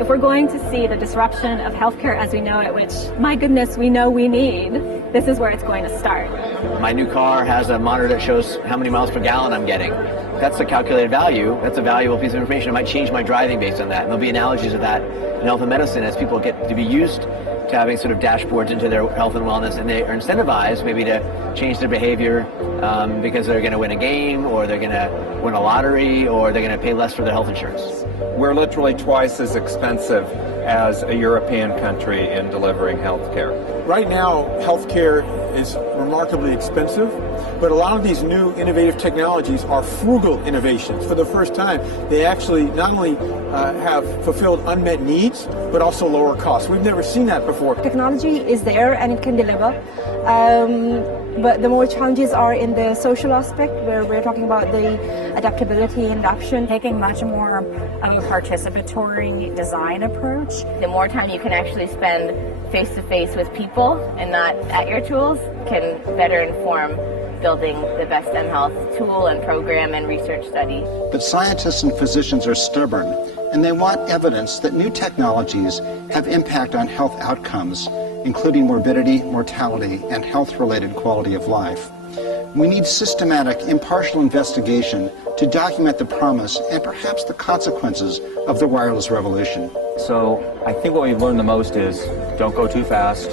If we're going to see the disruption of healthcare as we know it, which, my goodness, we know we need, this is where it's going to start. My new car has a monitor that shows how many miles per gallon I'm getting. That's a calculated value. That's a valuable piece of information. I might change my driving based on that. And there'll be analogies of that in health and medicine as people get to be used to having sort of dashboards into their health and wellness, and they are incentivized maybe to change their behavior because they're going to win a game, or they're going to win a lottery, or they're going to pay less for their health insurance. We're literally twice as expensive as a European country in delivering health care. Right now, healthcare is remarkably expensive, but a lot of these new innovative technologies are frugal innovations. For the first time, they actually not only have fulfilled unmet needs, but also lower costs. We've never seen that before. Technology is there and it can deliver, but the more challenges are in the social aspect, where we're talking about the adaptability and adoption. Taking much more of a participatory design approach. The more time you can actually spend face-to-face with people and not at your tools can better inform building the best mHealth tool and program and research study. But scientists and physicians are stubborn, and they want evidence that new technologies have impact on health outcomes, including morbidity, mortality, and health-related quality of life. We need systematic, impartial investigation to document the promise and perhaps the consequences of the wireless revolution. So I think what we've learned the most is don't go too fast,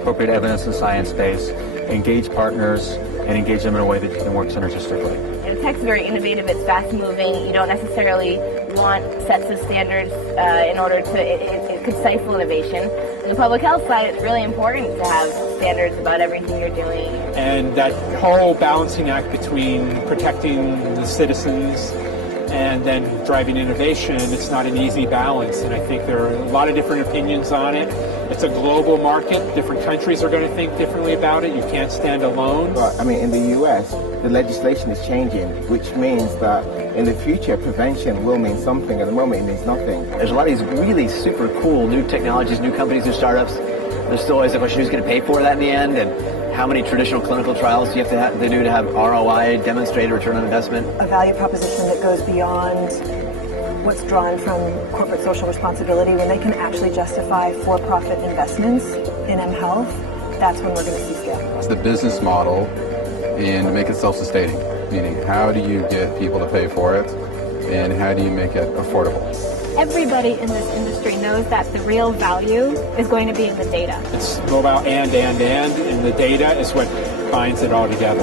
appropriate evidence and science base, engage partners, and engage them in a way that can work synergistically. And tech's very innovative, it's fast-moving. You don't necessarily want sets of standards in order to, it could stifle innovation. On the public health side, it's really important to have standards about everything you're doing. And that whole balancing act between protecting the citizens and then driving innovation, it's not an easy balance. And I think there are a lot of different opinions on it. It's a global market. Different countries are going to think differently about it. You can't stand alone. Well, I mean, in the US, the legislation is changing, which means that in the future, prevention will mean something. At the moment, it means nothing. There's a lot of these really super cool new technologies, new companies, new startups. There's still always the question, who's going to pay for that in the end, and how many traditional clinical trials do you have to do to have ROI, demonstrated return on investment? A value proposition that goes beyond what's drawn from corporate social responsibility, when they can actually justify for-profit investments in mHealth, that's when we're going to see scale. It's the business model and to make it self-sustaining, meaning how do you get people to pay for it and how do you make it affordable? Everybody in this industry knows that the real value is going to be in the data. It's about and the data is what binds it all together.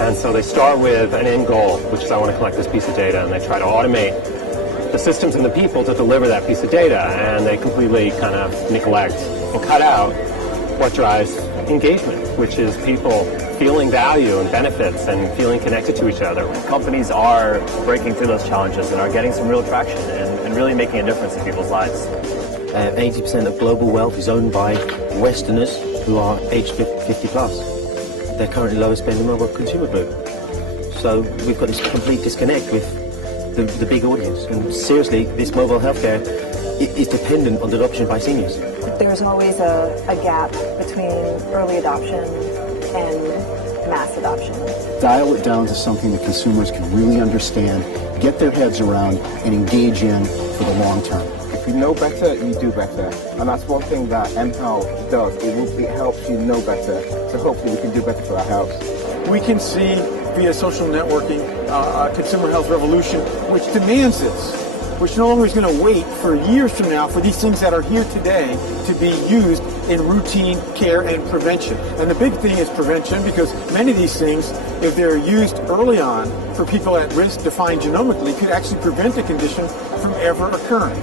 And so they start with an end goal, which is I want to collect this piece of data, and they try to automate the systems and the people to deliver that piece of data, and they completely kind of neglect and cut out what drives engagement, which is people feeling value and benefits and feeling connected to each other. Companies are breaking through those challenges and are getting some real traction and really making a difference in people's lives. 80% of global wealth is owned by Westerners who are aged 50 plus. They're currently lowest spending mobile consumer group. So we've got this complete disconnect with the big audience. And seriously, this mobile healthcare is dependent on the adoption by seniors. There's always a gap between early adoption and mass adoption. Dial it down to something that consumers can really understand, get their heads around, and engage in for the long term. If you know better, you do better. And that's one thing that mHealth does. It helps you know better. So hopefully we can do better for our health. We can see via social networking a consumer health revolution which demands this, which no longer is going to wait for years from now for these things that are here today to be used in routine care and prevention. And the big thing is prevention, because many of these things, if they're used early on for people at risk defined genomically, could actually prevent the condition from ever occurring.